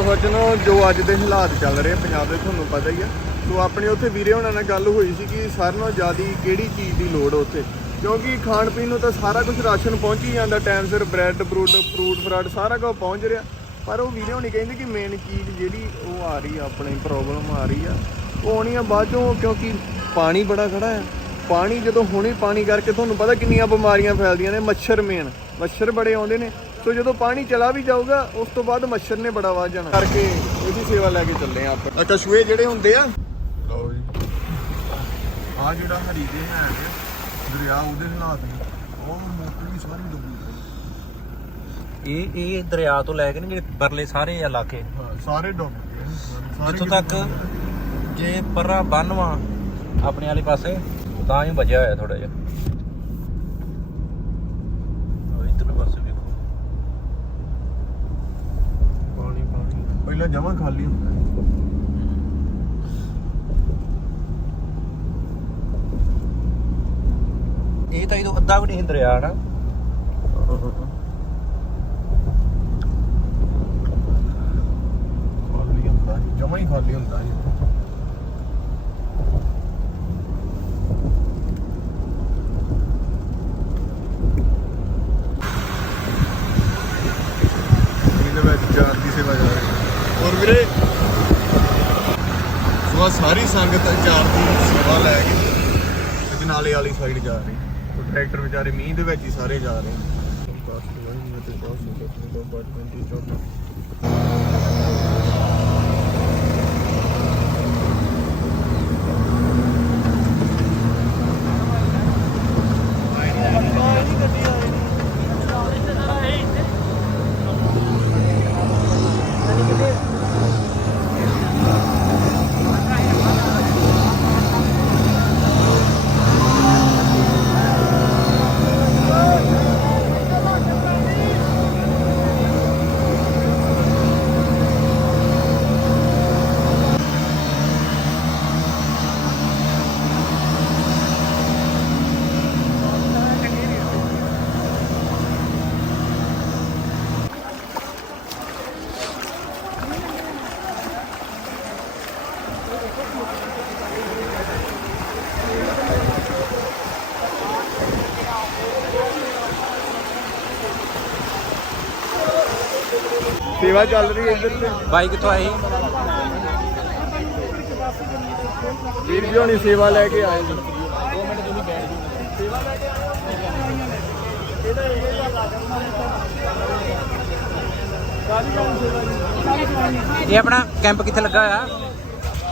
ਸੋ ਸੱਜਣੋ ਜੋ ਅੱਜ ਦੇ ਹਾਲਾਤ ਚੱਲ ਰਹੇ ਆ ਪੰਜਾਬ ਦੇ, ਤੁਹਾਨੂੰ ਪਤਾ ਹੀ ਆ। ਸੋ ਆਪਣੇ ਉੱਥੇ ਵੀਰੇ ਹੋਣਾ ਨਾਲ ਗੱਲ ਹੋਈ ਸੀ ਕਿ ਸਾਰਿਆਂ ਨਾਲੋਂ ਜ਼ਿਆਦਾ ਕਿਹੜੀ ਚੀਜ਼ ਦੀ ਲੋੜ ਉੱਥੇ? ਕਿਉਂਕਿ ਖਾਣ ਪੀਣ ਨੂੰ ਤਾਂ ਸਾਰਾ ਕੁਝ ਰਾਸ਼ਨ ਪਹੁੰਚ ਹੀ ਜਾਂਦਾ, ਟਾਈਮ ਸਿਰ ਬ੍ਰੈਡ, ਬਰੂਡ, ਫਰੂਟ, ਫਰਾਟ, ਸਾਰਾ ਕੁਝ ਪਹੁੰਚ ਰਿਹਾ। ਪਰ ਉਹ ਵੀਰੇ ਹੋਣੀ ਕਹਿੰਦੇ ਕਿ ਮੇਨ ਚੀਜ਼ ਜਿਹੜੀ ਉਹ ਆ ਰਹੀ ਆ, ਆਪਣੀ ਪ੍ਰੋਬਲਮ ਆ ਰਹੀ ਆ, ਉਹ ਆਉਣੀ ਆ ਬਾਅਦ ਚੋਂ, ਕਿਉਂਕਿ ਪਾਣੀ ਬੜਾ ਖੜਾ ਆ। ਪਾਣੀ ਜਦੋਂ ਹੁਣੇ ਪਾਣੀ ਕਰਕੇ ਤੁਹਾਨੂੰ ਪਤਾ ਕਿੰਨੀਆਂ ਬਿਮਾਰੀਆਂ ਫੈਲਦੀਆਂ ਨੇ, ਮੱਛਰ ਮੇਨ ਮੱਛਰ ਬੜੇ ਆਉਂਦੇ ਨੇ। ਸੋ ਜਦੋਂ ਪਾਣੀ ਚਲਾ ਵੀ ਜਾਊਗਾ ਉਸ ਤੋਂ ਬਾਅਦ ਮੱਛਰ ਨੇ ਬੜਾ ਵੱਧ ਜਾਣਾ। ਕਰਕੇ ਇਹਦੀ ਸੇਵਾ ਲੈ ਕੇ ਚੱਲੇ ਆ ਆਪਾਂ। ਕਸ਼ੂਏ ਜਿਹੜੇ ਹੁੰਦੇ ਆ ਲਓ ਜੀ। ਆ ਜਿਹੜਾ ਹਰੀ ਦੇ ਹੈ ਦਰਿਆ ਉਹਦੇ ਹਾਲਾਤ ਨੇ। ਉਹ ਮੋਟਰ ਸਾਰੀ ਡੁੱਬੀ ਪਈ ਇਹ ਇਹ ਦਰਿਆ ਤੋਂ ਲੈ ਕੇ ਨਾ ਜਿਹੜੇ ਪਰਲੇ ਸਾਰੇ ਇਲਾਕੇ। ਸਾਰੇ ਡੁੱਬ ਗਏ ਜਿੱਥੋਂ ਤੱਕ ਜੇ ਪਰਾਂ ਬੰਨਵਾ ਆਪਣੇ ਵਾਲੇ ਪਾਸੇ ਤਾਂ ਹੀ ਬਚਿਆ ਹੋਇਆ ਥੋੜਾ ਜਿਹਾ। ਉਹ ਇਧਰਲੇ ਪਾਸੇ ਵੇਖੋ ਪਾਣੀ ਪਾਣੀ ਪਹਿਲਾਂ ਜਮਾ ਖਾਲੀ ਹੁੰਦਾ ਇਹ ਤਾਂ ਇਹਦੋਂ ਅੱਧਾ ਵੀ ਨਹੀਂ ਸੀ ਦਰਿਆ ਨਾ ਖਾਲੀ ਹੁੰਦਾ ਜਮਾ ਹੀ ਖਾਲੀ ਹੁੰਦਾ ਜੀ ਇਹਦੇ ਵਿੱਚ ਚਾਰ ਦੀ ਸੇਵਾ ਜਾ ਰਹੀ ਔਰ ਵੀਰੇ ਸੋ ਆਹ ਸਾਰੀ ਸੰਗਤ ਚਾਰ ਦੀ ਸੇਵਾ ਲੈ ਕੇ ਤੇ ਨਾਲੇ ਵਾਲੀ ਸਾਈਡ ਜਾ ਰਹੀ ਉਹ ਟਰੈਕਟਰ ਵਿਚਾਰੇ ਮੀਂਹ ਦੇ ਵਿੱਚ ਹੀ ਸਾਰੇ ਜਾ ਰਹੇ ਬਸ ਦਵਾਈ ਤੇ ਬਸ ਤੋਂ ਬਾਅਦ ਮੈਂ ਦੀ ਸੇਵਾ ਚੱਲ ਰਹੀ ਹੈ ਇੱਧਰ ਤੇ। ਬਾਈ ਕਿੱਥੋਂ ਆਏ ਵੀਰ ਜੀ ਹੋਣੀ ਸੇਵਾ ਲੈ ਕੇ ਆਏ ਜੀ ਇਹ ਆਪਣਾ ਕੈਂਪ ਕਿੱਥੇ ਲੱਗਾ ਹੋਇਆ?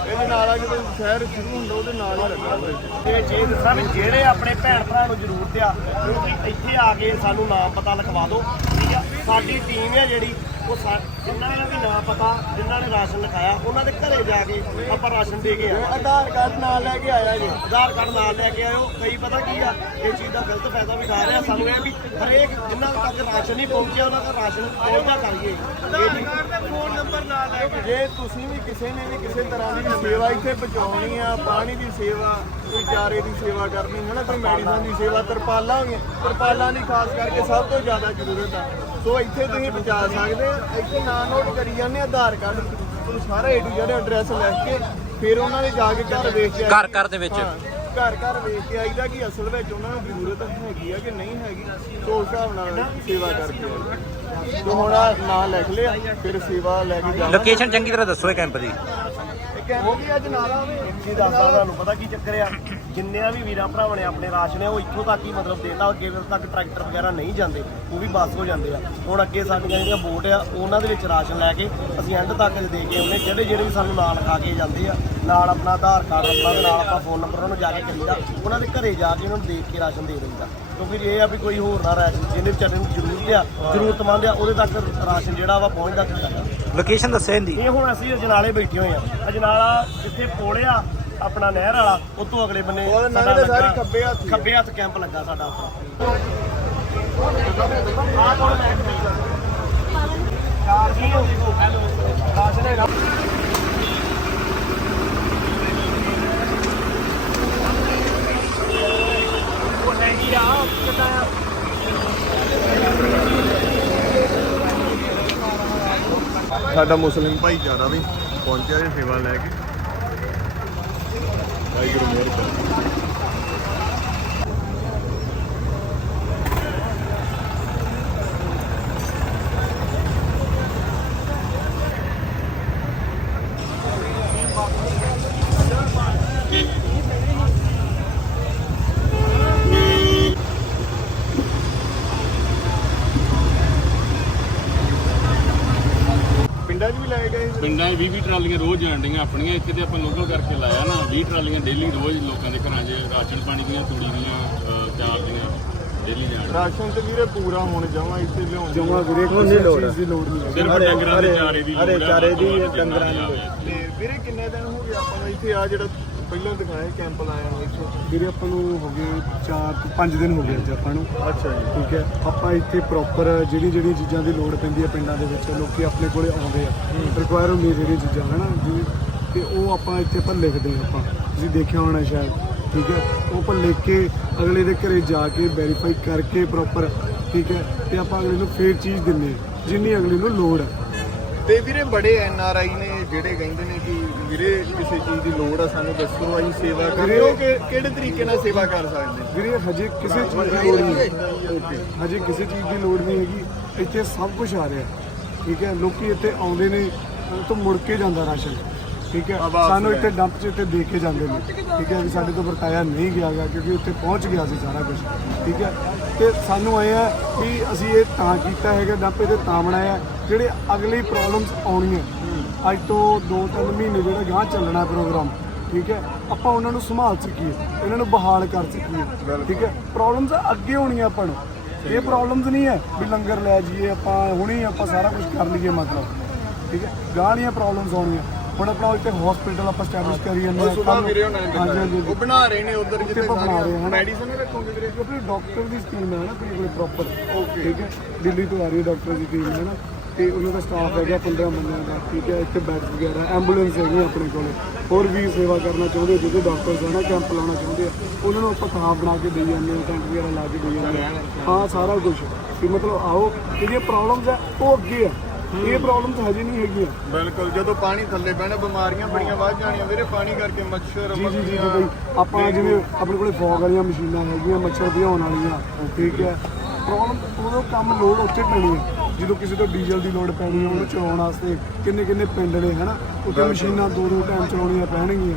ਇਹਦੇ ਨਾਲ ਆ ਜਦੋਂ ਸ਼ਹਿਰ ਸ਼ੁਰੂ ਹੁੰਦਾ, ਉਹਦੇ ਨਾਲ ਹੀ ਲੱਗਾ ਹੋਇਆ ਇਹ ਚੀਜ਼ ਦੱਸਾਂ ਵੀ ਜਿਹੜੇ ਆਪਣੇ ਭੈਣ ਭਰਾ ਨੂੰ ਜ਼ਰੂਰਤ ਆ ਕਿਉਂਕਿ ਇੱਥੇ ਆ ਕੇ ਸਾਨੂੰ ਨਾਮ ਪਤਾ ਲਿਖਵਾ ਦਿਓ, ਠੀਕ ਆ? ਸਾਡੀ ਟੀਮ ਆ ਜਿਹੜੀ ਉਹ ਸਾ- ਜਿਨ੍ਹਾਂ ਦਾ ਵੀ ਨਾਮ ਪਤਾ ਜਿਨ੍ਹਾਂ ਨੇ ਰਾਸ਼ਨ ਲਿਖਾਇਆ ਉਹਨਾਂ ਦੇ ਘਰੇ ਜਾ ਕੇ ਆਪਾਂ ਰਾਸ਼ਨ ਦੇ ਕੇ ਆਏ। ਆਧਾਰ ਕਾਰਡ ਨਾਲ ਲੈ ਕੇ ਆਇਆ ਜੀ। ਆਧਾਰ ਕਾਰਡ ਨਾਲ ਲੈ ਕੇ ਆਇਓ। ਕਈ ਪਤਾ ਕੀ ਆ ਇਹ ਚੀਜ਼ ਦਾ ਗਲਤ ਫਾਇਦਾ ਵੀ ਖਾ ਰਿਹਾ। ਸਾਨੂੰ ਇਹ ਵੀ ਹਰੇਕ ਜਿਨ੍ਹਾਂ ਤੱਕ ਰਾਸ਼ਨ ਨਹੀਂ ਪਹੁੰਚਿਆ ਉਹਨਾਂ ਦਾ ਰਾਸ਼ਨ ਪਹੁੰਚਾ ਕਰੀਏ। ਇਹ ਨਹੀਂ ਫੋਨ ਨੰਬਰ ਨਾਲ ਲੈ ਕੇ। ਜੇ ਤੁਸੀਂ ਵੀ ਕਿਸੇ ਨੇ ਵੀ ਕਿਸੇ ਤਰ੍ਹਾਂ ਦੀ ਸੇਵਾ ਇੱਥੇ ਪਹੁੰਚਾਉਣੀ ਆ ਪਾਣੀ ਦੀ ਸੇਵਾ ਕੋਈ ਚਾਰੇ ਦੀ ਸੇਵਾ ਕਰਨੀ ਹੈ ਨਾ ਕੋਈ ਮੈਡੀਸਨ ਦੀ ਸੇਵਾ ਤਰਪਾਲਾਂ ਹੋਈਆਂ ਤਰਪਾਲਾਂ ਦੀ ਖਾਸ ਕਰਕੇ ਸਭ ਤੋਂ ਜ਼ਿਆਦਾ ਜ਼ਰੂਰਤ ਆ। ਸੋ ਇੱਥੇ ਤੁਸੀਂ ਪਹੁੰਚਾ ਸਕਦੇ ਆ ਇੱਥੇ ਨਾਂ ਨੋਟ ਕਰੀ ਜਾਂਦੇ ਆ, ਆਧਾਰ ਕਾਰਡ ਤੁਹਾਨੂੰ ਸਾਰਾ ਏ ਟੂ ਜ਼ੈਡ ਐਡਰੈਸ ਲਿਖ ਕੇ ਫਿਰ ਉਹਨਾਂ ਦੇ ਜਾ ਕੇ ਘਰ ਵੇਖ ਕੇ ਘਰ ਘਰ ਦੇ ਵਿੱਚ। ਹਾਂ, ਘਰ ਘਰ ਵੇਖ ਕੇ ਆਈਦਾ ਕਿ ਅਸਲ ਵਿੱਚ ਉਹਨਾਂ ਨੂੰ ਜ਼ਰੂਰਤ ਹੈਗੀ ਆ ਕਿ ਨਹੀਂ ਹੈਗੀ। ਸੋ ਉਸ ਹਿਸਾਬ ਨਾਲ ਸੇਵਾ ਕਰਕੇ। ਸੋ ਹੁਣ ਨਾਂ ਲਿਖ ਲਿਆ ਫਿਰ ਸੇਵਾ ਲੈ ਕੇ ਜਾਵਾਂਗੇ। ਲੋਕੇਸ਼ਨ ਚੰਗੀ ਤਰ੍ਹਾਂ ਦੱਸੋ ਇਹ ਕੈਂਪ ਦੀ। ਇਹ ਕਹਿੰਦੇ ਕਿ ਅੱਜ ਨਾਲ ਆਵੇ। ਕੀ ਦੱਸਦਾ ਤੁਹਾਨੂੰ ਪਤਾ ਕੀ ਚੱਕਰ ਆ? ਜਿੰਨਿਆਂ ਵੀ ਵੀਰਾਂ ਭਰਾਵਾਂ ਨੇ ਆਪਣੇ ਰਾਸ਼ਨ ਆ ਉਹ ਇੱਥੋਂ ਤੱਕ ਹੀ ਮਤਲਬ ਦੇਤਾ ਅੱਗੇ ਤੱਕ ਟਰੈਕਟਰ ਵਗੈਰਾ ਨਹੀਂ ਜਾਂਦੇ ਉਹ ਵੀ ਬੱਸ ਹੋ ਜਾਂਦੇ ਆ। ਹੁਣ ਅੱਗੇ ਸਾਡੀਆਂ ਜਿਹੜੀਆਂ ਬੋਟ ਆ ਉਹਨਾਂ ਦੇ ਵਿੱਚ ਰਾਸ਼ਨ ਲੈ ਕੇ ਅਸੀਂ ਐਂਡ ਤੱਕ ਦੇ ਕੇ ਆਉਂਦੇ ਜਿਹੜੇ ਜਿਹੜੇ ਵੀ ਸਾਨੂੰ ਨਾਲ ਖਾ ਕੇ ਜਾਂਦੇ ਆ ਨਾਲ ਆਪਣਾ ਆਧਾਰ ਕਾਰਡ ਆਪਣਾ ਨਾਲ ਆਪਾਂ ਫੋਨ ਨੰਬਰ ਉਹਨਾਂ ਨੂੰ ਜਾ ਕੇ ਕਰੀਦਾ। ਉਹਨਾਂ ਦੇ ਘਰੇ ਜਾ ਕੇ ਉਹਨਾਂ ਨੂੰ ਦੇਖ ਕੇ ਰਾਸ਼ਨ ਦੇ ਦਿੰਦਾ। ਕਿਉਂਕਿ ਇਹ ਆ ਵੀ ਕੋਈ ਹੋਰ ਨਾ ਰਾਸ਼ਨ ਜਿਹਨੇ ਵਿਚਾਰੇ ਨੂੰ ਜ਼ਰੂਰਤ ਆ ਜ਼ਰੂਰਤਮੰਦ ਆ ਉਹਦੇ ਤੱਕ ਰਾਸ਼ਨ ਜਿਹੜਾ ਵਾ ਪਹੁੰਚਦਾ ਕਿੱਦਾਂ ਲੋਕੇਸ਼ਨ ਦੱਸਿਆ ਇਹਦੀ? ਇਹ ਹੁਣ ਅਸੀਂ ਅਜਨਾਲੇ ਬੈਠੇ ਹੋਏ ਆ। ਅਜਨਾਲਾ ਜਿੱਥੇ ਪੁਲ ਆ ਆਪਣਾ ਨਹਿਰ ਵਾਲਾ ਉਹ ਅਗਲੇ ਬੰਨੇ ਖੱਬੇ ਹੱਥ ਖੱਬੇ ਹੱਥ ਕੈਂਪ ਲੱਗਾ ਸਾਡਾ ਆਪਣਾ। ਆਹ ਕੋਲ ਲੈ ਸਾਡਾ ਮੁਸਲਿਮ ਭਾਈਚਾਰਾ ਵੀ ਪਹੁੰਚਿਆ ਇਹ ਸੇਵਾ ਲੈ ਕੇ। ਵਾਹਿਗੁਰੂ 20 20 ਟਰਾਲੀਆਂ ਰੋਜ਼ ਜਾਂਦੀਆਂ ਆਪਣੀਆਂ ਇੱਥੇ ਤੇ ਆਪਾਂ ਲੋਕਲ ਕਰਕੇ ਲਾਇਆ ਨਾ 20 ਟਰਾਲੀਆਂ ਡੇਲੀ ਰੋਜ਼ ਲੋਕਾਂ ਦੇ ਘਰਾਂ 'ਚ ਰਾਸ਼ਨ ਪਾਣੀ ਦੀਆਂ ਤੂੜੀ ਦੀਆਂ ਚਾਰ ਦੀਆਂ ਡੇਲੀ ਜਾਣ ਰਾਸ਼ਨ ਤੇ ਵੀਰੇ ਪੂਰਾ ਹੁਣ ਜਾਵਾਂ ਇੱਥੇ ਲਿਆਉਣ ਦੀ ਜਮਾਂ ਨਹੀਂ ਲੋੜ। ਨਹੀਂ ਸਿਰਫ ਡੰਗਰਾਂ ਦੇ ਚਾਰੇ ਦੀ ਹਰੇ ਚਾਰੇ ਦੀ, ਡੰਗਰਾਂ ਦੀ। ਤੇ ਵੀਰੇ ਕਿੰਨੇ ਦਿਨ ਹੋ ਗਏ ਆਪਾਂ ਇੱਥੇ ਆ ਜਿਹੜਾ ਪਹਿਲਾਂ ਦਿਖਾਇਆ ਕੈਂਪ ਲਾਇਆ ਇੱਥੇ? ਵੀਰੇ ਆਪਾਂ ਨੂੰ ਹੋ ਗਏ 4 ਤੋਂ 5 ਦਿਨ ਹੋ ਗਏ ਅੱਜ ਆਪਾਂ ਨੂੰ। ਅੱਛਾ ਜੀ। ਠੀਕ ਹੈ? ਆਪਾਂ ਇੱਥੇ ਪ੍ਰੋਪਰ ਜਿਹੜੀ ਜਿਹੜੀ ਚੀਜ਼ਾਂ ਦੀ ਲੋੜ ਪੈਂਦੀ ਹੈ ਪਿੰਡਾਂ ਦੇ ਵਿੱਚ ਲੋਕੀ ਆਪਣੇ ਕੋਲੇ ਆਉਂਦੇ ਆ। ਰਿਕੁਆਇਰ ਹੁੰਦੀ ਜਿਹੜੀਆਂ ਚੀਜ਼ਾਂ ਹਨਾ? ਜਿਵੇਂ ਤੇ ਉਹ ਆਪਾਂ ਇੱਥੇ ਪਰ ਲਿਖਦੇ ਆ ਆਪਾਂ। ਤੁਸੀਂ ਦੇਖਿਆ ਹੋਣਾ ਸ਼ਾਇਦ। ਠੀਕ ਹੈ? ਉਹ ਪਰ ਲਿਖ ਕੇ ਅਗਲੇ ਦੇ ਘਰੇ ਜਾ ਕੇ ਵੈਰੀਫਾਈ ਕਰਕੇ ਪ੍ਰੋਪਰ ਠੀਕ ਹੈ? ਤੇ ਆਪਾਂ ਅਗਲੇ ਨੂੰ ਫੇਰ ਚੀਜ਼ ਦਿੰਨੇ ਜਿੰਨੀ ਅਗਲੇ ਨੂੰ ਲੋੜ ਹੈ। ਤੇ ਵੀਰੇ ਬੜੇ ਐਨ ਆਰ ਆਈ ਨੇ ਜਿਹੜੇ ਕਹਿੰਦੇ ਨੇ ਕਿ ਵੀਰੇ ਕਿਸੇ ਚੀਜ਼ ਦੀ ਲੋੜ ਆ ਸਾਨੂੰ ਦੱਸੋ ਅਸੀਂ ਸੇਵਾ ਉਹ ਕਿ- ਕਿਹੜੇ ਤਰੀਕੇ ਨਾਲ ਸੇਵਾ ਕਰ ਸਕਦੇ ਵੀਰੇ ਹਜੇ ਕਿਸੇ ਚੀਜ਼ ਦੀ ਲੋੜ ਨਹੀਂ ਓਕੇ। ਹਜੇ ਕਿਸੇ ਚੀਜ਼ ਦੀ ਲੋੜ ਨਹੀਂ ਹੈਗੀ। ਇੱਥੇ ਸਭ ਕੁਝ ਆ ਰਿਹਾ। ਠੀਕ ਹੈ? ਲੋਕੀ ਇੱਥੇ ਆਉਂਦੇ ਨੇ ਉਹ ਤੋਂ ਮੁੜ ਕੇ ਜਾਂਦਾ ਰਾਸ਼ਨ। ਠੀਕ ਹੈ? ਸਾਨੂੰ। ਇੱਥੇ ਡੰਪ 'ਚ ਇੱਥੇ ਦੇ ਕੇ ਜਾਂਦੇ ਨੇ। ਠੀਕ ਹੈ? ਵੀ ਸਾਡੇ ਤੋਂ ਵਰਤਾਇਆ ਨਹੀਂ ਗਿਆ ਗਾ ਕਿਉਂਕਿ ਉੱਥੇ ਪਹੁੰਚ ਗਿਆ ਸੀ ਸਾਰਾ ਕੁਝ ਠੀਕ ਹੈ? ਤੇ ਸਾਨੂੰ ਆਏ ਆ ਵੀ ਅਸੀਂ ਇਹ ਤਾਂ ਕੀਤਾ ਹੈਗਾ ਡੰਪ ਇਹਦੇ ਤਾਂ ਬਣਾਇਆ ਜਿਹੜੇ ਅਗਲੀ ਪ੍ਰੋਬਲਮਸ ਆਉਣੀਆਂ। ਅੱਜ ਤੋਂ 2-3 ਮਹੀਨੇ ਜਿਹੜਾ ਗਾਂ ਚੱਲਣਾ ਪ੍ਰੋਗਰਾਮ ਠੀਕ ਹੈ? ਆਪਾਂ ਉਹਨਾਂ ਨੂੰ ਸੰਭਾਲ ਸਕੀਏ ਇਹਨਾਂ ਨੂੰ ਬਹਾਲ ਕਰ ਸਕੀਏ ਠੀਕ ਹੈ? ਪ੍ਰੋਬਲਮਸ ਅੱਗੇ ਹੋਣੀਆਂ ਆਪਾਂ ਨੂੰ। ਇਹ ਪ੍ਰੋਬਲਮਸ ਨਹੀਂ ਹੈ ਵੀ ਲੰਗਰ ਲੈ ਜਾਈਏ ਆਪਾਂ ਹੁਣੇ ਆਪਾਂ ਸਾਰਾ ਕੁਝ ਕਰ ਲਈਏ ਮਤਲਬ ਠੀਕ ਹੈ? ਗਾਂ ਪ੍ਰੋਬਲਮਸ ਆਉਣੀਆਂ। ਹੁਣ ਆਪਣਾ ਇੱਥੇ ਹਸਪੀਟਲ ਆਪਾਂ ਸਟੈਬਲਿਸ਼ ਕਰੀ ਜਾਂਦੇ ਉਹ ਹਾਂ ਨੂੰ- ਵੀਰੇ ਉਹਨਾਂ ਨੇ ਹਾਂਜੀ। ਉਹ ਬਣਾ ਰਹੇ ਨੇ ਉਧਰ ਜਿੱਥੇ ਬਣਾ ਰਹੇ ਹਾਂ। ਮੈਡੀਸਨ ਰੱਖੋਗੇ ਵੀਰੇ? ਆਪਣੇ ਡਾਕਟਰ ਦੀ ਸਕੀਮ ਹੈ ਨਾ ਕੋਲੇ ਪ੍ਰੋਪਰ ਠੀਕ ਹੈ? ਦਿੱਲੀ ਤੋਂ ਆ ਰਹੀ ਹੈ ਡਾਕਟਰ ਦੀ ਟੀਮ ਹੈ ਨਾ। ਤੇ ਉਹਨਾਂ ਦਾ ਸਟਾਫ ਹੈਗਾ 15 ਬੰਦਿਆਂ ਦਾ ਠੀਕ ਹੈ ਇੱਥੇ ਬੈੱਡ ਵਗੈਰਾ ਐਂਬੂਲੈਂਸ ਹੈਗੀ ਆਪਣੇ ਕੋਲੇ। ਹੋਰ ਵੀ ਸੇਵਾ ਕਰਨਾ ਚਾਹੁੰਦੇ ਹੋ ਜਿਹੜੇ ਡਾਕਟਰ ਹੈ ਨਾ ਕੈਂਪ ਲਾਉਣਾ ਚਾਹੁੰਦੇ ਆ ਉਹਨਾਂ ਨੂੰ ਆਪਾਂ ਖਾਬ ਬਣਾ ਕੇ ਦੇਈ ਜਾਂਦੇ ਹਾਂ ਟੈਂਟ ਵਗੈਰਾ ਲਾ ਕੇ ਦੇਈ ਜਾਂਦੇ ਹਾਂ। ਹਾਂ ਸਾਰਾ ਕੁਝ ਵੀ ਮਤਲਬ ਆਓ ਜਿਹੜੀਆਂ ਪ੍ਰੋਬਲਮਸ ਆ ਉਹ ਅੱਗੇ ਆ। ਇਹ ਪ੍ਰੋਬਲਮਸ ਹਜੇ ਨਹੀਂ ਹੈਗੀਆਂ। ਬਿਲਕੁਲ ਜਦੋਂ ਪਾਣੀ ਥੱਲੇ ਪੈਣਾ ਬਿਮਾਰੀਆਂ ਬੜੀਆਂ ਵੱਧ ਜਾਣੀਆਂ ਵੀਰੇ ਪਾਣੀ ਕਰਕੇ ਮੱਛਰ ਜੀ ਬਈ ਆਪਾਂ ਜਿਵੇਂ ਆਪਣੇ ਕੋਲੇ ਫੌਗ ਵਾਲੀਆਂ ਮਸ਼ੀਨਾਂ ਹੈਗੀਆਂ ਮੱਛਰ ਭਜਾਉਣ ਵਾਲੀਆਂ ਠੀਕ ਹੈ। ਪ੍ਰੋਬਲਮ ਉਦੋਂ ਕੰਮ ਲੋਡ ਉੱਥੇ ਪੈਣੀ ਹੈ। ਜਦੋਂ ਕਿਸੇ ਤੋਂ ਡੀਜ਼ਲ ਦੀ ਲੋਡ ਪੈਣੀ ਹੈ ਉਹਨੂੰ ਚਲਾਉਣ ਵਾਸਤੇ ਕਿੰਨੇ ਕਿੰਨੇ ਪਿੰਡ ਨੇ ਹਨਾ? ਉੱਥੇ ਮਸ਼ੀਨਾਂ ਦੋ ਦੋ ਟਾਈਮ ਚਲਾਉਣੀਆਂ ਪੈਣਗੀਆਂ।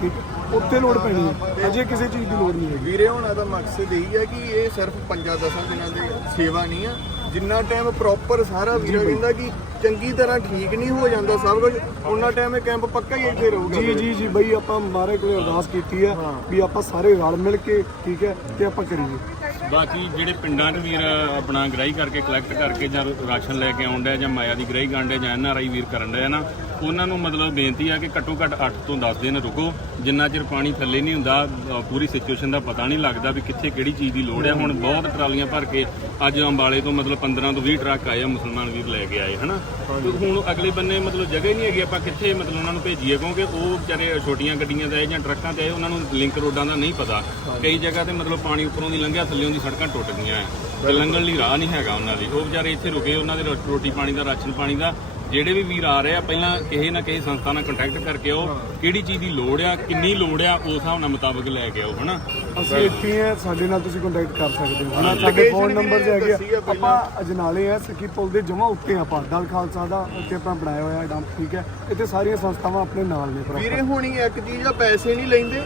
ਠੀਕ? ਹੈ ਉੱਥੇ ਲੋਡ ਪੈਣੀ ਹੈ ਅਜੇ ਕਿਸੇ ਚੀਜ਼ ਦੀ ਲੋੜ ਨਹੀਂ ਹੈਗੀ। ਵੀਰੇ ਹੋਣਾ ਦਾ ਮਕਸਦ ਇਹੀ ਹੈ ਕਿ ਇਹ ਸਿਰਫ 5-10 ਦਿਨਾਂ ਦੀ ਸੇਵਾ ਨਹੀਂ ਆ। ਜਿੰਨਾ ਟਾਈਮ ਪ੍ਰੋਪਰ ਸਾਰਾ ਵੀਰੇ ਕਹਿੰਦਾ ਕਿ ਚੰਗੀ ਤਰ੍ਹਾਂ ਠੀਕ ਨਹੀਂ ਹੋ ਜਾਂਦਾ ਸਭ ਕੁਝ ਉਹਨਾਂ ਟਾਈਮ ਇਹ ਕੈਂਪ ਪੱਕਾ ਹੀ ਇੱਥੇ ਰਹੂਗਾ ਜੀ ਜੀ ਜੀ ਬਈ ਆਪਾਂ ਮਾਰੇ ਕੋਲੇ ਅਰਦਾਸ ਕੀਤੀ ਹੈ। ਵੀ ਆਪਾਂ ਸਾਰੇ ਰਲ ਮਿਲ ਕੇ ਠੀਕ ਹੈ ਤੇ ਆਪਾਂ ਕਰੀਏ। ਬਾਕੀ ਜਿਹੜੇ ਪਿੰਡਾਂ 'ਚ ਵੀਰ ਆਪਣਾ ਗ੍ਰਾਈ ਕਰਕੇ ਕਲੈਕਟ ਕਰਕੇ ਜਾਂ ਰਾਸ਼ਨ ਲੈ ਕੇ ਆਉਂਦਾ ਜਾਂ ਮਾਇਆ ਦੀ ਗ੍ਰਾਈ ਗਾਂਡੇ ਜਾਂ ਐਨਆਰਆਈ ਵੀਰ ਕਰਨ ਡਿਆ ਨਾ ਉਹਨਾਂ ਨੂੰ ਮਤਲਬ ਬੇਨਤੀ ਆ ਕਿ ਘੱਟੋ ਘੱਟ 8 ਤੋਂ 10 ਦਿਨ ਰੁਕੋ। ਜਿੰਨਾ ਚਿਰ ਪਾਣੀ ਥੱਲੇ ਨਹੀਂ ਹੁੰਦਾ ਪੂਰੀ ਸਿਚੁਏਸ਼ਨ ਦਾ ਪਤਾ ਨਹੀਂ ਲੱਗਦਾ ਵੀ ਕਿੱਥੇ ਕਿਹੜੀ ਚੀਜ਼ ਦੀ ਲੋੜ ਹੈ ਹੁਣ ਬਹੁਤ ਟਰਾਲੀਆਂ ਭਰ ਕੇ ਅੱਜ ਅੰਬਾਲੇ ਤੋਂ ਮਤਲਬ 15 ਤੋਂ 20 ਟਰੱਕ ਆਏ ਆ ਮੁਸਲਮਾਨ ਵੀਰ ਲੈ ਕੇ ਆਏ ਹਨਾ? ਤੇ ਹੁਣ ਅਗਲੇ ਬੰਨੇ ਮਤਲਬ ਜਗ੍ਹਾ ਹੀ ਨਹੀਂ ਹੈਗੀ ਆਪਾਂ ਕਿੱਥੇ ਮਤਲਬ ਉਹਨਾਂ ਨੂੰ ਭੇਜੀਏ? ਕਿਉਂਕਿ ਉਹ ਵਿਚਾਰੇ ਛੋਟੀਆਂ ਗੱਡੀਆਂ ਆਏ ਜਾਂ ਟਰੱਕਾਂ ਤੇ ਆਏ ਉਹਨਾਂ ਨੂੰ ਲਿੰਕ ਰੋਡਾਂ ਦਾ ਨਹੀਂ ਪਤਾ। ਕਈ ਜਗ੍ਹਾ ਤੇ ਮਤਲਬ ਪਾਣੀ ਉੱਪਰੋਂ ਦੀ ਲੰਘਿਆ ਥੱਲੇੋਂ ਦੀ ਸੜਕਾਂ ਟੁੱਟ ਗਈਆਂ ਐ। ਤੇ ਲੰਘਣ ਲਈ ਰਾਹ ਨਹੀਂ ਹੈਗਾ ਉਹਨਾਂ ਦੀ। ਉਹ ਵਿਚਾਰੇ ਇੱਥੇ ਰੁਕੇ ਉਹਨਾਂ ਦੇ ਰੋਟੀ ਪਾਣੀ ਦਾ ਰਾਸ਼ਨ ਪਾਣੀ ਦਾ ਜਿਹੜੇ ਵੀ ਵੀਰ ਆ ਰਹੇ ਆ ਪਹਿਲਾਂ ਕਿਸੇ ਨਾ ਕਿਸੇ ਸੰਸਥਾ ਨਾਲ ਕੰਟੈਕਟ ਕਰਕੇ ਆਓ ਕਿਹੜੀ ਚੀਜ਼ ਦੀ ਲੋੜ ਆ ਕਿੰਨੀ ਲੋੜ ਆ ਉਸ ਹਿਸਾਬ ਨਾਲ ਮੁਤਾਬਕ ਲੈ ਕੇ ਆਓ ਹਨਾ? ਅਸੀਂ ਇੱਥੇ ਹਾਂ ਸਾਡੇ ਨਾਲ ਤੁਸੀਂ ਕੰਟੈਕਟ ਕਰ ਸਕਦੇ ਹੋ। ਹਨਾ। ਸਾਡੇ ਫੋਨ ਨੰਬਰ ਦੱਸੀ ਹੈਗੇ ਆ ਆ। ਆਪਾਂ ਅਜਨਾਲੇ ਆ ਸਕੀ ਪੁਲ ਦੇ ਜਮਾ ਉੱਤੇ ਆ ਆਪਾਂ ਦਲ ਖਾਲਸਾ ਦਾ ਉੱਤੇ ਆਪਾਂ ਬਣਾਇਆ ਹੋਇਆ ਡੰਪ ਠੀਕ ਹੈ? ਇੱਥੇ ਸਾਰੀਆਂ ਸੰਸਥਾਵਾਂ ਆਪਣੇ ਨਾਲ ਨੇ ਵੀਰੇ ਹੁਣੀ ਇੱਕ ਚੀਜ਼ ਆ ਪੈਸੇ ਨਹੀਂ ਲੈਂਦੇ।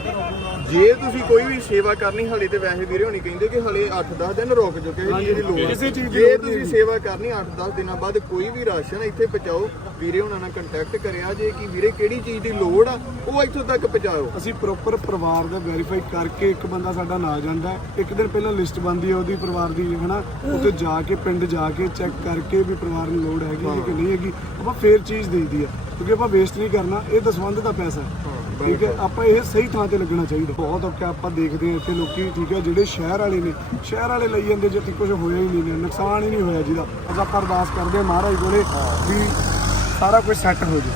ਜੇ ਤੁਸੀਂ ਕੋਈ ਵੀ ਸੇਵਾ ਕਰਨੀ ਹਲੇ ਤੇ ਵੈਸੇ ਵੀਰੇ ਹੁਣੀ ਕਹਿੰਦੇ ਕਿ ਹਲੇ 8-10 ਦਿਨ ਰੁਕ ਲੋੜ ਆ। ਦੀ ਜੇ ਤੁਸੀਂ ਸੇਵਾ ਕਰਨੀ 8-10 ਦਿਨਾਂ ਬਾਅਦ ਕੋਈ ਵੀ ਰਾਸ਼ਨ ਇੱਥੇ ਪਹੁੰਚਾਓ ਵੀਰੇ ਹੁਣਾਂ ਨਾਲ ਕੰਟੈਕਟ ਕਰਿਆ ਜੇ ਕਿ ਵੀਰੇ ਕਿਹੜੀ ਚੀਜ਼ ਦੀ ਲੋੜ ਆ ਉਹ ਇੱਥੋਂ ਤੱਕ ਪਹੁੰਚਾਓ। ਅਸੀਂ ਪ੍ਰੋਪਰ ਪਰਿਵਾਰ ਦਾ ਵੈਰੀਫਾਈ ਕਰਕੇ ਇੱਕ ਬੰਦਾ ਸਾਡਾ ਨਾਲ ਜਾਂਦਾ। ਇੱਕ ਦਿਨ ਪਹਿਲਾਂ ਲਿਸਟ ਬਣਦੀ ਹੈ ਉਹਦੀ ਪਰਿਵਾਰ ਦੀ ਹਨਾ? ਉੱਥੇ ਜਾ ਕੇ ਪਿੰਡ ਜਾ ਕੇ ਚੈੱਕ ਕਰਕੇ ਵੀ ਪਰਿਵਾਰ ਨੂੰ ਲੋੜ ਹੈਗੀ ਹੈ ਕਿ ਨਹੀਂ ਹੈਗੀ। ਆਪਾਂ ਫੇਰ ਚੀਜ਼ ਦੇਈਦੀ ਹੈ ਕਿਉਂਕਿ ਆਪਾਂ ਵੇਸਟ ਨਹੀਂ ਕਰਨਾ ਇਹ ਦਸਵੰਧ ਦਾ ਪੈਸਾ ਠੀਕ ਹੈ? ਆਪਾਂ ਇਹ ਸਹੀ ਥਾਂ ਤੇ ਲੱਗਣਾ ਚਾਹੀਦਾ। ਬਹੁਤ ਔਖਾ ਆਪਾਂ ਦੇਖਦੇ ਹਾਂ ਇੱਥੇ ਲੋਕੀ ਠੀਕ ਹੈ? ਜਿਹੜੇ ਸ਼ਹਿਰ ਵਾਲੇ ਨੇ ਸ਼ਹਿਰ ਵਾਲੇ ਲਈ ਜਾਂਦੇ ਜਿੱਥੇ ਕੁਝ ਹੋਇਆ ਹੀ ਨਹੀਂ ਨੇ ਨੁਕਸਾਨ ਹੀ ਨਹੀਂ ਹੋਇਆ ਜਿਹਦਾ। ਆਪਾਂ ਅਰਦਾਸ ਕਰਦੇ ਮਹਾਰਾਜ ਕੋਲੇ ਵੀ ਸਾਰਾ ਕੁਝ ਸੈੱਟ ਹੋ ਜੂ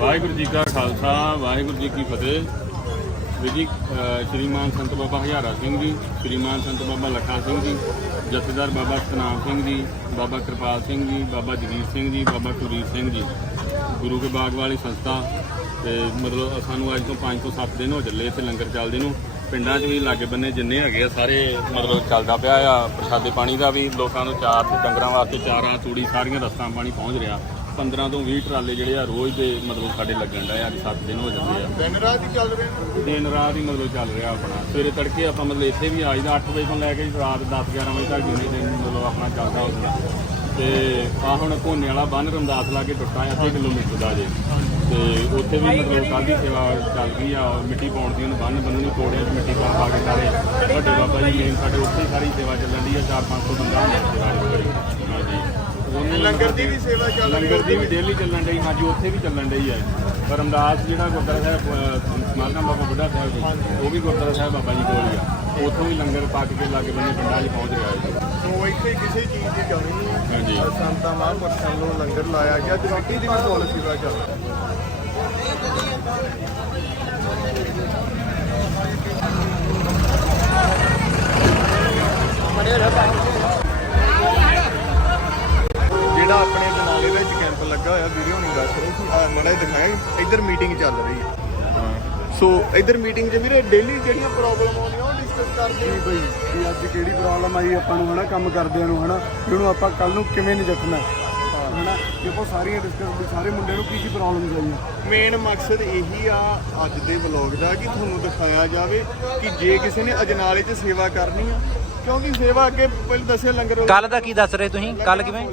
ਵਾਹਿਗੁਰੂ ਜੀ ਕਾ ਖਾਲਸਾ ਵਾਹਿਗੁਰੂ ਜੀ ਕੀ ਫਤਿਹ। ਵੀਰ ਜੀ, ਅਹ, ਸ਼੍ਰੀਮਾਨ ਸੰਤ ਬਾਬਾ ਹਜ਼ਾਰਾ ਸਿੰਘ ਜੀ, ਸ਼੍ਰੀਮਾਨ ਸੰਤ ਬਾਬਾ ਲੱਖਾ ਸਿੰਘ ਜੀ, ਜਥੇਦਾਰ ਬਾਬਾ ਸਤਨਾਮ ਸਿੰਘ ਜੀ, ਬਾਬਾ ਕਿਰਪਾਲ ਸਿੰਘ ਜੀ, ਬਾਬਾ ਜਗੀਰ ਸਿੰਘ ਜੀ, ਬਾਬਾ ਕੁਲਵੀਰ ਸਿੰਘ ਜੀ। ਗੁਰੂ ਕੇ ਬਾਗ ਵਾਲੀ ਸੰਸਥਾ, ਤੇ ਮਤਲਬ ਸਾਨੂੰ ਅੱਜ ਤੋਂ 5 ਤੋਂ 7 ਦਿਨ ਹੋ ਚੱਲੇ ਇੱਥੇ ਲੰਗਰ ਚੱਲਦੇ ਨੂੰ। ਪਿੰਡਾਂ 'ਚ ਵੀ ਲਾਗੇ ਬੰਨੇ ਜਿੰਨੇ ਹੈਗੇ ਆ, ਸਾਰੇ ਮਤਲਬ ਚੱਲਦਾ ਪਿਆ ਆ, ਪ੍ਰਸ਼ਾਦੇ ਪਾਣੀ ਦਾ ਵੀ, ਲੋਕਾਂ ਨੂੰ ਚਾਰ ਤੇ ਡੰਗਰਾਂ ਵਾਸਤੇ ਚਾਰਾਂ ਤੂੜੀ ਸਾਰੀਆਂ ਰਸਤਾਂ ਪਾਣੀ ਪਹੁੰਚ ਰਿਹਾ। 15 ਤੋਂ 20 ਟਰਾਲੇ ਜਿਹੜੇ ਆ ਰੋਜ਼ ਦੇ ਮਤਲਬ ਸਾਡੇ ਲੱਗਣ ਡਏ ਆ ਅੱਜ 7 ਦਿਨ ਹੋ ਜਾਂਦੇ ਆ। ਦਿਨ ਰਾਤ ਹੀ ਚੱਲ ਰਹੇ ਨੇ? ਦਿਨ ਰਾਤ ਹੀ ਮਤਲਬ ਚੱਲ ਰਿਹਾ ਆਪਣਾ। ਸਵੇਰੇ ਤੜਕੇ ਆਪਾਂ ਮਤਲਬ ਇੱਥੇ ਵੀ ਆਈਦਾ 8 ਵਜੇ ਤੋਂ ਲੈ ਕੇ ਰਾਤ 10 11 ਵਜੇ ਤੱਕ ਦਿਨ ਮਤਲਬ ਆਪਣਾ ਚੱਲਦਾ ਹੁੰਦਾ। ਤੇ ਆ ਹੁਣ ਕੋਨੇ ਵਾਲਾ ਬੰਨ ਰਮਦਾਸ ਲਾ ਕੇ ਟੁੱਟਾ ਅੱਧੇ ਕਿਲੋਮੀਟਰ ਦਾ ਜੇ। ਤੇ ਉੱਥੇ ਵੀ ਮਤਲਬ ਕਾਫੀ ਸੇਵਾ ਚੱਲ ਗਈ ਆ ਮਿੱਟੀ ਪਾਉਣ ਦੀ ਉਹਨੂੰ ਬੰਨ ਬੰਨਣ ਨੂੰ ਕੋੜਿਆਂ 'ਚ ਮਿੱਟੀ ਪਾ ਪਾ ਕੇ ਸਾਰੇ। ਵੱਡੇ ਬਾਬਾ ਜੀ ਮੇਨ ਸਾਡੇ ਉੱਥੇ ਸਾਰੀ ਸੇਵਾ ਚੱਲਣ ਦੀ ਆ 4-500 ਬੰਦਾ ਸੇਵਾ ਦੇ ਹਾਂਜੀ। ਲੰਗਰ ਦੀ ਵੀ ਸੇਵਾ ਚੱਲ ਰਹੀ ਲੰਗਰ ਦੀ ਵੀ ਡੇਲੀ ਚੱਲਣ ਡਈ ਹਾਂਜੀ ਉੱਥੇ ਵੀ ਚੱਲਣ ਡਈ ਹੈ। ਪਰ ਅਮਦਾਸ ਜਿਹੜਾ ਗੁਰਦੁਆਰਾ ਸਾਹਿਬ ਸਮਾਰਨਾ ਬਾਬਾ ਬੁੱਢਾ ਸਾਹਿਬ ਉਹ ਵੀ ਗੁਰਦੁਆਰਾ ਸਾਹਿਬ ਬਾਬਾ ਜੀ ਕੋਲ ਹੀ ਆ। ਉੱਥੋਂ ਵੀ ਲੰਗਰ ਪੱਕ ਕੇ ਲਾਗੇ ਬੰਨੇ ਪਿੰਡਾਂ 'ਚ ਪਹੁੰਚ ਰਿਹਾ ਹੈ। ਸੋ ਇੱਥੇ ਕਿਸੇ ਚੀਜ਼ ਦੀ ਕਮੀ ਨਹੀਂ ਹੈ। ਹਾਂਜੀ। ਸੰਤਾਂ ਮਹਾਂਪੁਰਸ਼ਾਂ ਨੂੰ ਲੰਗਰ ਲਾਇਆ ਗਿਆ ਦੀ ਵੀ ਚੱਲ ਰਹੀ ਜਿਹੜਾ ਆਪਣੇ ਬਨਾਲੇ ਵਿੱਚ ਕੈਂਪ ਲੱਗਾ ਹੋਇਆ ਵੀਡੀਓ ਨਹੀਂ ਦੱਸ ਰਹੇ ਸੀ। ਆ ਮੜਾ ਦਿਖਾਇਆ ਇੱਧਰ ਮੀਟਿੰਗ ਚੱਲ ਰਹੀ ਹੈ। ਸੋ ਇੱਧਰ ਮੀਟਿੰਗ 'ਚ ਵੀਰੇ ਡੇਲੀ ਜਿਹੜੀਆਂ ਪ੍ਰੋਬਲਮ ਆਉਂਦੀਆਂ ਉਹ ਡਿਸਕਸ ਕਰਦੇ ਜੀ ਬਈ ਵੀ ਅੱਜ ਕਿਹੜੀ ਪ੍ਰੋਬਲਮ ਆਈ ਆਪਾਂ ਨੂੰ ਹਨਾ ਕੰਮ ਕਰਦਿਆਂ ਨੂੰ ਹਨਾ ਵੀ ਉਹਨੂੰ ਆਪਾਂ ਕੱਲ ਨੂੰ ਕਿਵੇਂ ਨਿਜਟਣਾ ਹਨਾ ਕਿ ਆਪਾਂ ਸਾਰੀਆਂ ਡਿਸਕਸ ਵੀ ਸਾਰੇ ਮੁੰਡਿਆਂ ਨੂੰ ਕੀ ਕੀ ਪ੍ਰੋਬਲਮਸ ਆਈਆਂ। ਮੇਨ ਮਕਸਦ ਇਹੀ ਆ ਅੱਜ ਦੇ ਵਲੌਗ ਦਾ ਕਿ ਤੁਹਾਨੂੰ ਦਿਖਾਇਆ ਜਾਵੇ ਕਿ ਜੇ ਕਿਸੇ ਨੇ ਅਜਨਾਲੇ 'ਚ ਸੇਵਾ ਕਰਨੀ ਆ ਕਿਉਂਕਿ ਸੇਵਾ ਅੱਗੇ ਪਹਿਲਾਂ ਦੱਸਿਆ ਲੰਗਰ ਕੱਲ ਦਾ ਕੀ ਦੱਸ ਰਹੇ ਤੁਸੀਂ? ਕੱਲ ਕਿਵੇਂ।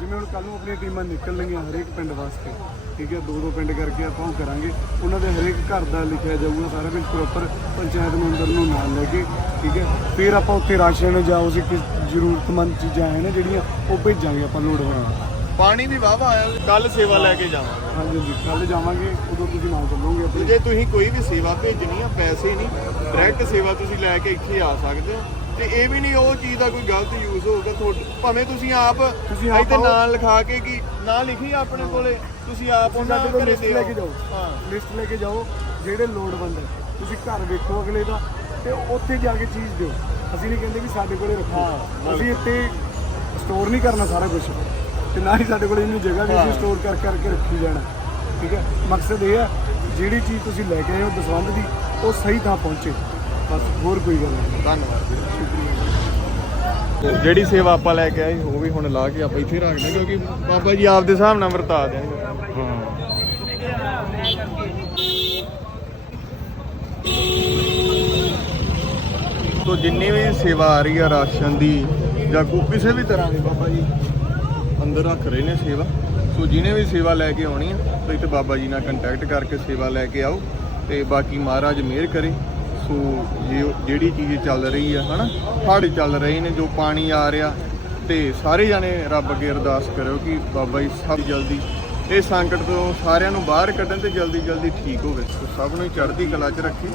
ਜਿਵੇਂ ਹੁਣ ਕੱਲ ਨੂੰ ਆਪਣੀਆਂ ਟੀਮਾਂ ਨਿਕਲਣਗੀਆਂ ਹਰੇਕ ਪਿੰਡ ਵਾਸਤੇ ਠੀਕ ਹੈ ਦੋ ਦੋ ਪਿੰਡ ਕਰਕੇ ਆਪਾਂ ਉਹ ਕਰਾਂਗੇ। ਉਹਨਾਂ ਦੇ ਹਰੇਕ ਘਰ ਦਾ ਲਿਖਿਆ ਜਾਊਗਾ ਸਾਰਾ ਕੁਝ ਪ੍ਰੋਪਰ ਪੰਚਾਇਤ ਮੈਂਬਰ ਨੂੰ ਨਾਲ ਲੈ ਕੇ ਠੀਕ ਹੈ। ਫਿਰ ਆਪਾਂ ਉੱਥੇ ਰਾਸ਼ਨ ਜਾਂ ਉਸ ਕਿ ਜ਼ਰੂਰਤਮੰਦ ਚੀਜ਼ਾਂ ਹੈ ਨਾ ਜਿਹੜੀਆਂ ਉਹ ਭੇਜਾਂਗੇ ਆਪਾਂ ਲੋੜ ਹੋਣਾ ਪਾਣੀ ਵੀ ਵਾਵਾ ਆਇਆ ਕੱਲ ਸੇਵਾ ਲੈ ਕੇ ਜਾਵਾਂਗੇ। ਹਾਂਜੀ ਜੀ ਕੱਲ ਜਾਵਾਂਗੇ ਉਦੋਂ ਤੁਸੀਂ ਨਾਲ ਚੱਲੋਗੇ ਆਪਣੇ। ਜੇ ਤੁਸੀਂ ਕੋਈ ਵੀ ਸੇਵਾ ਭੇਜਣੀ ਆ ਪੈਸੇ ਨਹੀਂ ਡਾਇਰੈਕਟ ਸੇਵਾ ਤੁਸੀਂ ਲੈ ਕੇ ਇੱਥੇ ਆ ਸਕਦੇ ਹੋ। ਤੇ ਇਹ ਵੀ ਨਹੀਂ ਉਹ ਚੀਜ਼ ਦਾ ਕੋਈ ਗਲਤ ਯੂਜ਼ ਹੋਊਗਾ ਤੁਹਾਡੇ ਭਾਵੇਂ ਤੁਸੀਂ ਆਪ ਤੁਸੀਂ ਆਪ ਇੱਥੇ ਆਓ। ਨਾਂ ਲਿਖਾ ਕੇ ਕਿ ਨਾਂ ਲਿਖੀ ਆਪਣੇ ਕੋਲੇ ਤੁਸੀਂ ਆਪ ਉਹਨਾਂ ਸਾਡੇ ਕੋਲ ਘਰੇ ਲਿਸਟ ਲੈ ਕੇ ਜਾਓ। ਹਾਂ। ਲਿਸਟ ਲੈ ਕੇ ਜਾਓ ਜਿਹੜੇ ਲੋੜਵੰਦ ਹੈ। ਤੁਸੀਂ ਘਰ ਵੇਖੋ ਅਗਲੇ ਦਾ ਤੇ ਉੱਥੇ ਜਾ ਕੇ ਚੀਜ਼ ਦਿਓ। ਅਸੀਂ ਨਹੀਂ ਕਹਿੰਦੇ ਵੀ ਸਾਡੇ ਕੋਲੇ ਰੱਖੋ। ਅਸੀਂ ਇੱਥੇ ਸਟੋਰ ਨਹੀਂ ਕਰਨਾ ਸਾਰਾ ਕੁਝ ਤੇ ਨਾ ਹੀ ਸਾਡੇ ਕੋਲ ਇੰਨੀ ਜਗ੍ਹਾ ਵੀ ਅਸੀਂ ਸਟੋਰ ਕਰ ਕਰਕੇ ਰੱਖੀ ਜਾਣਾ। ਠੀਕ ਹੈ? ਮਕਸਦ ਇਹ ਹੈ ਜਿਹੜੀ ਚੀਜ਼ ਤੁਸੀਂ ਲੈ ਕੇ ਆਏ ਹੋ ਦਸਵੰਧ ਦੀ ਉਹ ਸਹੀ ਥਾਂ ਪਹੁੰਚੇ। ਬਸ ਹੋਰ ਕੋਈ ਗੱਲ ਨਹੀਂ। ਧੰਨਵਾਦ ਜਿਹੜੀ ਸੇਵਾ ਆਪਾਂ ਲੈ ਕੇ ਆਏ, ਉਹ ਵੀ ਹੁਣ ਲਾ ਕੇ ਆਪਾਂ ਇੱਥੇ ਰੱਖਦੇ ਕਿਉਂਕਿ ਬਾਬਾ ਜੀ ਆਪਦੇ ਹਿਸਾਬ ਨਾਲ ਵਰਤਾ ਦੇਣਗੇ ਹਾਂ। ਤੋ ਜਿੰਨੀ ਵੀ ਸੇਵਾ ਆ ਰਹੀ ਆ ਰਾਸ਼ਨ ਦੀ, ਜਾਂ ਕੋਈ ਕਿਸੇ ਵੀ ਤਰ੍ਹਾਂ ਦੀ ਬਾਬਾ ਜੀ ਅੰਦਰ ਰੱਖ ਰਹੇ ਨੇ ਸੇਵਾ ਸੋ ਜਿਹਨੇ ਵੀ ਸੇਵਾ ਲੈ ਕੇ ਆਉਣੀ ਆ, ਤਾਂ ਇੱਥੇ ਬਾਬਾ ਜੀ ਨਾਲ ਕੰਟੈਕਟ ਕਰਕੇ ਸੇਵਾ ਲੈ ਕੇ ਆਓ, ਤੇ ਬਾਕੀ ਮਹਾਰਾਜ ਮਿਹਰ ਕਰੇ। ਸੋ ਜੇ ਜਿਹੜੀ ਚੀਜ਼ ਚੱਲ ਰਹੀ ਆ, ਹਨਾ? ਹੜ੍ਹ ਚੱਲ ਰਹੇ ਨੇ, ਜੋ ਪਾਣੀ ਆ ਰਿਹਾ, ਤੇ ਸਾਰੇ ਜਾਣੇ ਰੱਬ ਅੱਗੇ ਅਰਦਾਸ ਕਰਿਓ ਕਿ ਬਾਬਾ ਜੀ ਸਭ ਜਲਦੀ, ਇਹ ਸੰਕਟ ਤੋਂ ਸਾਰਿਆਂ ਨੂੰ ਬਾਹਰ ਕੱਢਣ ਤੇ ਜਲਦੀ ਜਲਦੀ ਠੀਕ ਹੋਵੇ। ਸੋ ਸਭ ਨੂੰ ਹੀ ਚੜ੍ਹਦੀ ਕਲਾ 'ਚ ਰੱਖੀ।